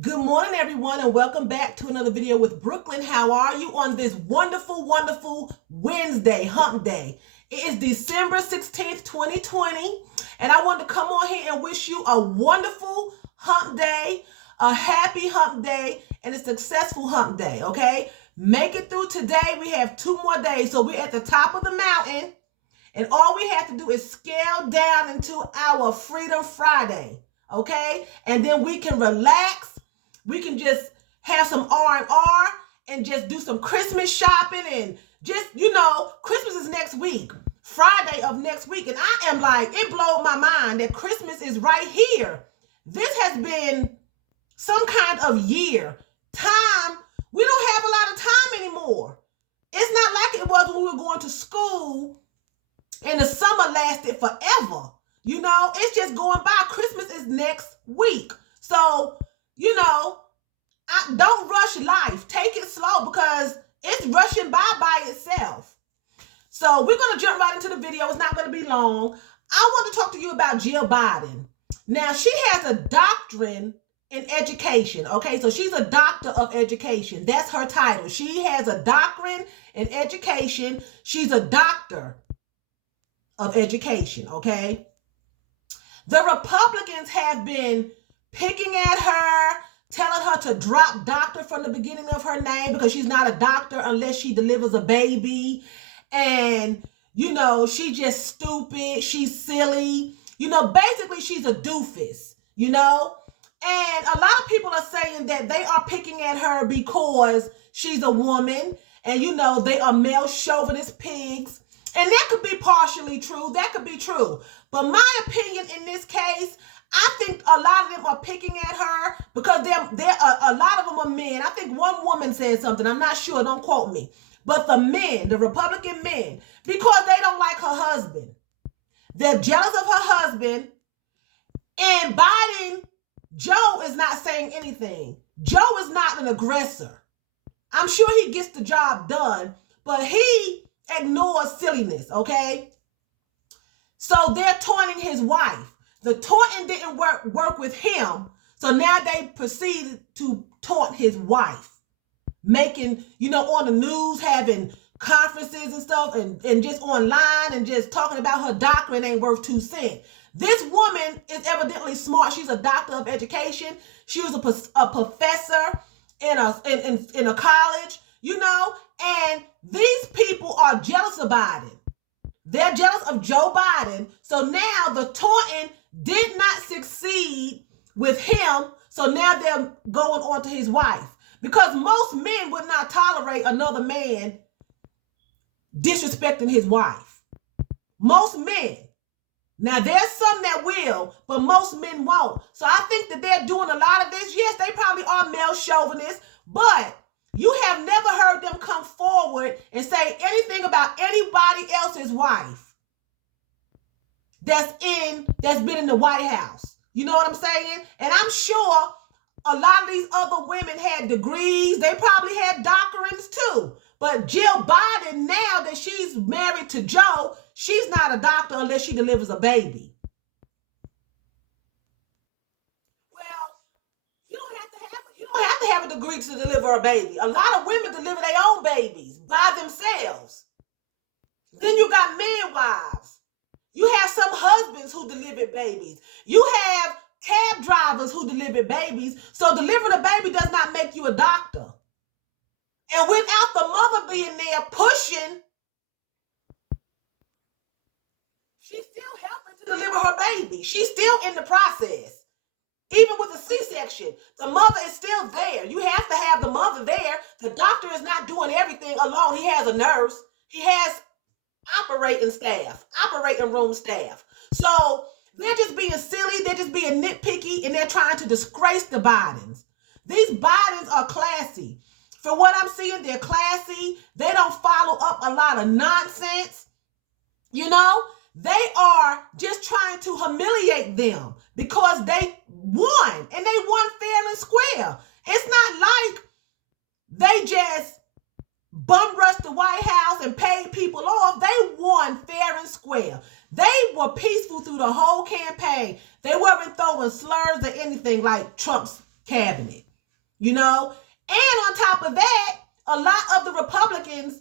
Good morning, everyone, and welcome back to another video with Brooklyn. How are you on this wonderful, wonderful Wednesday, hump day? It is December 16th, 2020, and I want to come on here and wish you a wonderful hump day, a happy hump day, and a successful hump day, okay? Make it through today. We have 2 more days, so we're at the top of the mountain, and all we have to do is scale down into our Freedom Friday, okay? And then we can relax. We can just have some R&R and just do some Christmas shopping and just, Christmas is next week, Friday of next week. And I am like, it blew my mind that Christmas is right here. This has been some kind of year. Time, we don't have a lot of time anymore. It's not like it was when we were going to school and the summer lasted forever. It's just going by. Christmas is next week. So, don't rush life. Take it slow because it's rushing by itself. So we're going to jump right into the video. It's not going to be long. I want to talk to you about Jill Biden. Now, she has a doctorate in education. Okay, so she's a doctor of education. That's her title. She has a doctorate in education. She's a doctor of education. Okay. The Republicans have been picking at her, telling her to drop doctor from the beginning of her name because she's not a doctor unless she delivers a baby. And, she's just stupid. She's silly. Basically she's a doofus, And a lot of people are saying that they are picking at her because she's a woman and, they are male chauvinist pigs. And that could be partially true. That could be true. But my opinion in this case, I think a lot of them are picking at her because a lot of them are men. I think one woman said something. I'm not sure. Don't quote me. But the men, the Republican men, because they don't like her husband. They're jealous of her husband. And Biden, Joe is not saying anything. Joe is not an aggressor. I'm sure he gets the job done, but he ignores silliness, okay? So they're taunting his wife. The taunting didn't work with him, so now they proceeded to taunt his wife, making, on the news, having conferences and stuff, and just online and just talking about her doctorate ain't worth 2 cents. This woman is evidently smart. She's a doctor of education. She was a professor in a college, and these people are jealous of Biden. They're jealous of Joe Biden. So now the taunting did not succeed with him. So now they're going on to his wife. Because most men would not tolerate another man disrespecting his wife. Most men. Now, there's some that will, but most men won't. So I think that they're doing a lot of this. Yes, they probably are male chauvinists, but you have never heard them come forward and say anything about anybody else's wife that's been in the White House. You know what I'm saying? And I'm sure a lot of these other women had degrees. They probably had doctorates too. But Jill Biden, now that she's married to Joe, she's not a doctor unless she delivers a baby. Well, you don't have to have a degree to deliver a baby. A lot of women deliver their own babies by themselves. Then you got midwives. You have some husbands who deliver babies. You have cab drivers who deliver babies. So delivering a baby does not make you a doctor. And without the mother being there pushing, she's still helping to deliver her baby. She's still in the process. Even with a C-section, the mother is still there. You have to have the mother there. The doctor is not doing everything alone. He has a nurse. He has operating room staff. So they're just being silly. They're just being nitpicky, and they're trying to disgrace the Bidens. These Bidens are classy. For what I'm seeing, they're classy. They don't follow up a lot of nonsense. They are just trying to humiliate them because they won, and they won fair and square. It's not like they just bum rushed the White House and paid people off. They won fair and square. They were peaceful through the whole campaign. They weren't throwing slurs or anything like Trump's cabinet, you know? And on top of that, a lot of the Republicans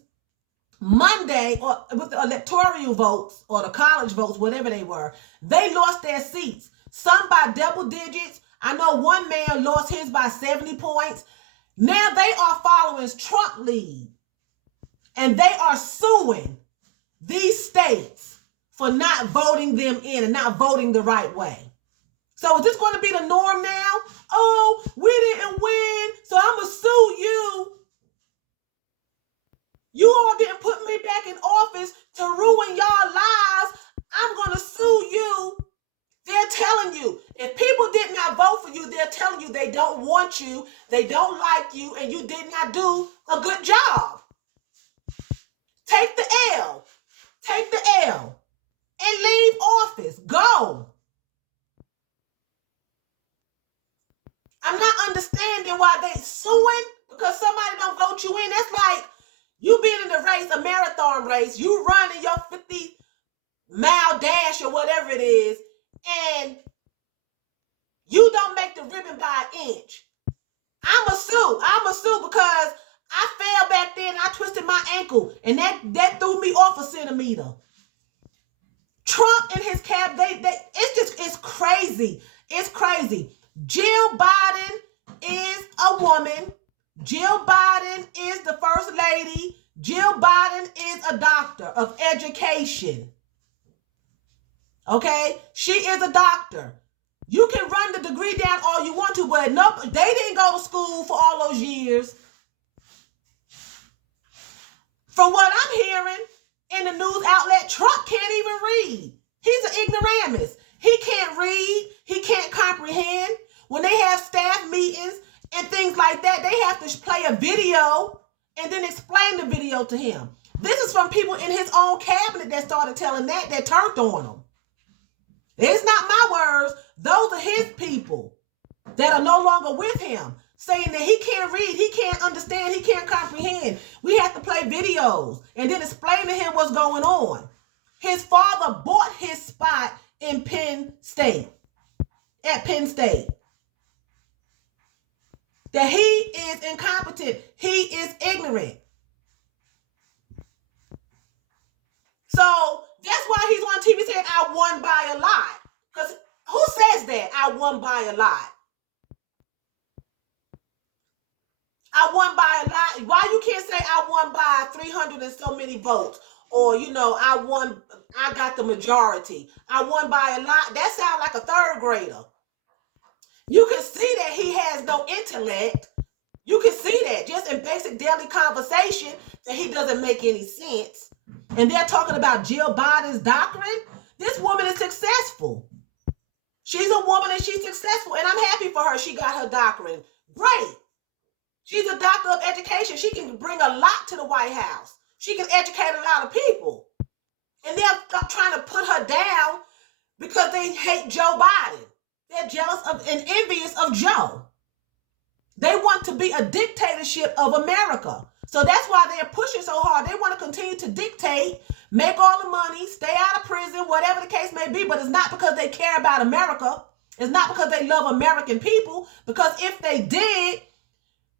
Monday, or with the electoral votes or the college votes, whatever they were, they lost their seats. Some by double digits. I know one man lost his by 70 points. Now they are following Trump lead. And they are suing these states for not voting them in and not voting the right way. So is this going to be the norm now? Oh, we didn't win, so I'm going to sue you. You all didn't put me back in office to ruin y'all lives. I'm going to sue you. They're telling you, if people did not vote for you, they're telling you they don't want you, they don't like you, and you did not do a good job. Take the L. Take the L. And leave office. Go. I'm not understanding why they suing because somebody don't vote you in. That's like you being in the race, a marathon race, you running your 50-mile dash or whatever it is, and you don't make the ribbon by an inch. I'ma sue because I fell back there and I twisted my ankle, and that threw me off a centimeter. Trump and his cab, it's crazy. It's crazy. Jill Biden is a woman. Jill Biden is the first lady. Jill Biden is a doctor of education. Okay? She is a doctor. You can run the degree down all you want to, but nope, they didn't go to school for all those years. From what I'm hearing in the news outlet, Trump can't even read. He's an ignoramus. He can't read. He can't comprehend. When they have staff meetings and things like that, they have to play a video and then explain the video to him. This is from people in his own cabinet that started telling that turned on him. It's not my words. Those are his people that are no longer with him, saying that he can't read, he can't understand, he can't comprehend. We have to play videos and then explain to him what's going on. His father bought his spot in Penn State, at Penn State. That he is incompetent. He is ignorant. So that's why he's on TV saying, I won by a lot. Because who says that? I won by a lot. I won by a lot. Why you can't say I won by 300 and so many votes? Or, I got the majority. I won by a lot. That sounds like a third grader. You can see that he has no intellect. You can see that just in basic daily conversation that he doesn't make any sense. And they're talking about Jill Biden's doctrine. This woman is successful. She's a woman and she's successful. And I'm happy for her. She got her doctrine. Great. She's a doctor of education. She can bring a lot to the White House. She can educate a lot of people. And they're trying to put her down because they hate Joe Biden. They're jealous of and envious of Joe. They want to be a dictatorship of America. So that's why they're pushing so hard. They want to continue to dictate, make all the money, stay out of prison, whatever the case may be. But it's not because they care about America. It's not because they love American people. Because if they did,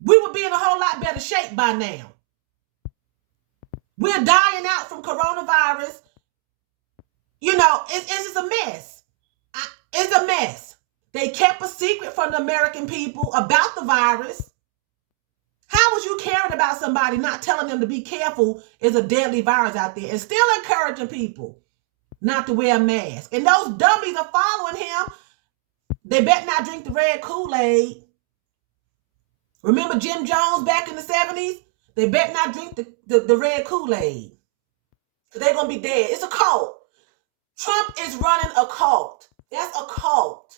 we would be in a whole lot better shape by now. We're dying out from coronavirus. It's just a mess. It's a mess. They kept a secret from the American people about the virus. How was you caring about somebody not telling them to be careful is a deadly virus out there and still encouraging people not to wear a mask? And those dummies are following him. They better not drink the red Kool-Aid. Remember Jim Jones back in the 70s? They better not drink the red Kool-Aid. They're going to be dead. It's a cult. Trump is running a cult. That's a cult.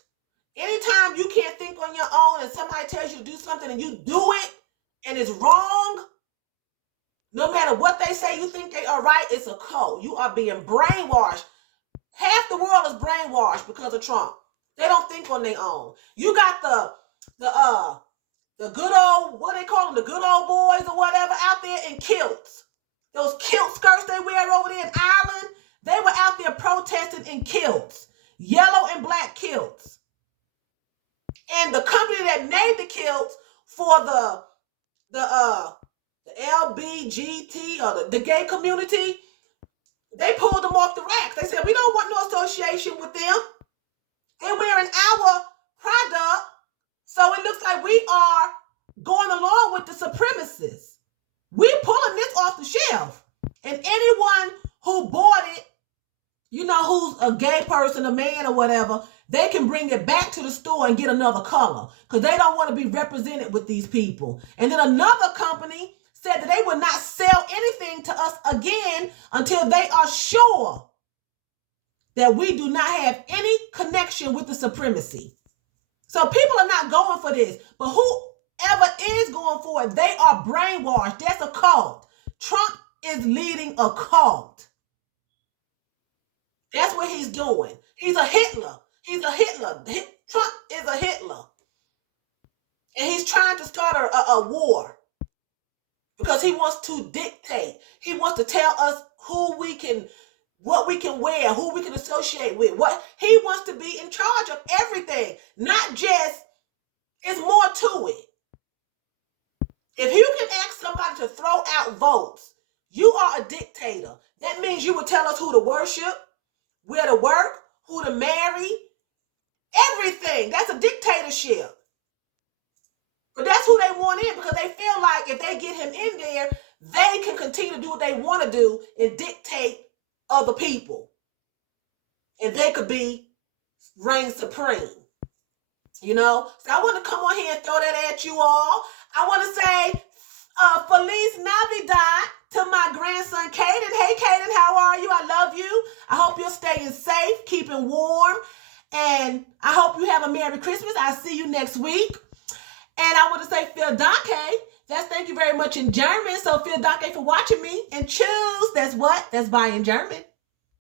Anytime you can't think on your own and somebody tells you to do something and you do it and it's wrong, no matter what they say, you think they are right, it's a cult. You are being brainwashed. Half the world is brainwashed because of Trump. They don't think on their own. You got the good old, what they call them, the good old boys or whatever out there in kilts. Those kilt skirts they wear over there in Ireland, they were out there protesting in kilts. Yellow and black kilts. And the company that made the kilts for the LBGT or the gay community, they pulled them off the racks. They said, we don't want no association with them. They're wearing our product, so it looks like we are going along with the supremacists. We're pulling this off the shelf. And anyone who bought it, you know, who's a gay person, a man or whatever, they can bring it back to the store and get another color because they don't want to be represented with these people. And then another company said that they will not sell anything to us again until they are sure that we do not have any connection with the supremacy. So people are not going for this, but whoever is going for it, they are brainwashed. That's a cult. Trump is leading a cult. That's what he's doing. He's a Hitler. He's a Hitler. Trump is a Hitler. And he's trying to start a war because he wants to dictate. He wants to tell us what we can wear, who we can associate with. What he wants to be in charge of everything. Not just, it's more to it. If you can ask somebody to throw out votes, you are a dictator. That means you will tell us who to worship, where to work, who to marry, everything. That's a dictatorship. But that's who they want in because they feel like if they get him in there, they can continue to do what they want to do and dictate other people. And they could reign supreme. You know? So I want to come on here and throw that at you all. I want to say Feliz Navidad to my grandson, Caden. Hey, Caden, how are you? I love you. I hope you're staying safe, keeping warm, and I hope you have a Merry Christmas. I'll see you next week. And I want to say, Phil Danke, that's thank you very much in German. So, Phil Danke for watching me. And choose, that's what? That's bye in German.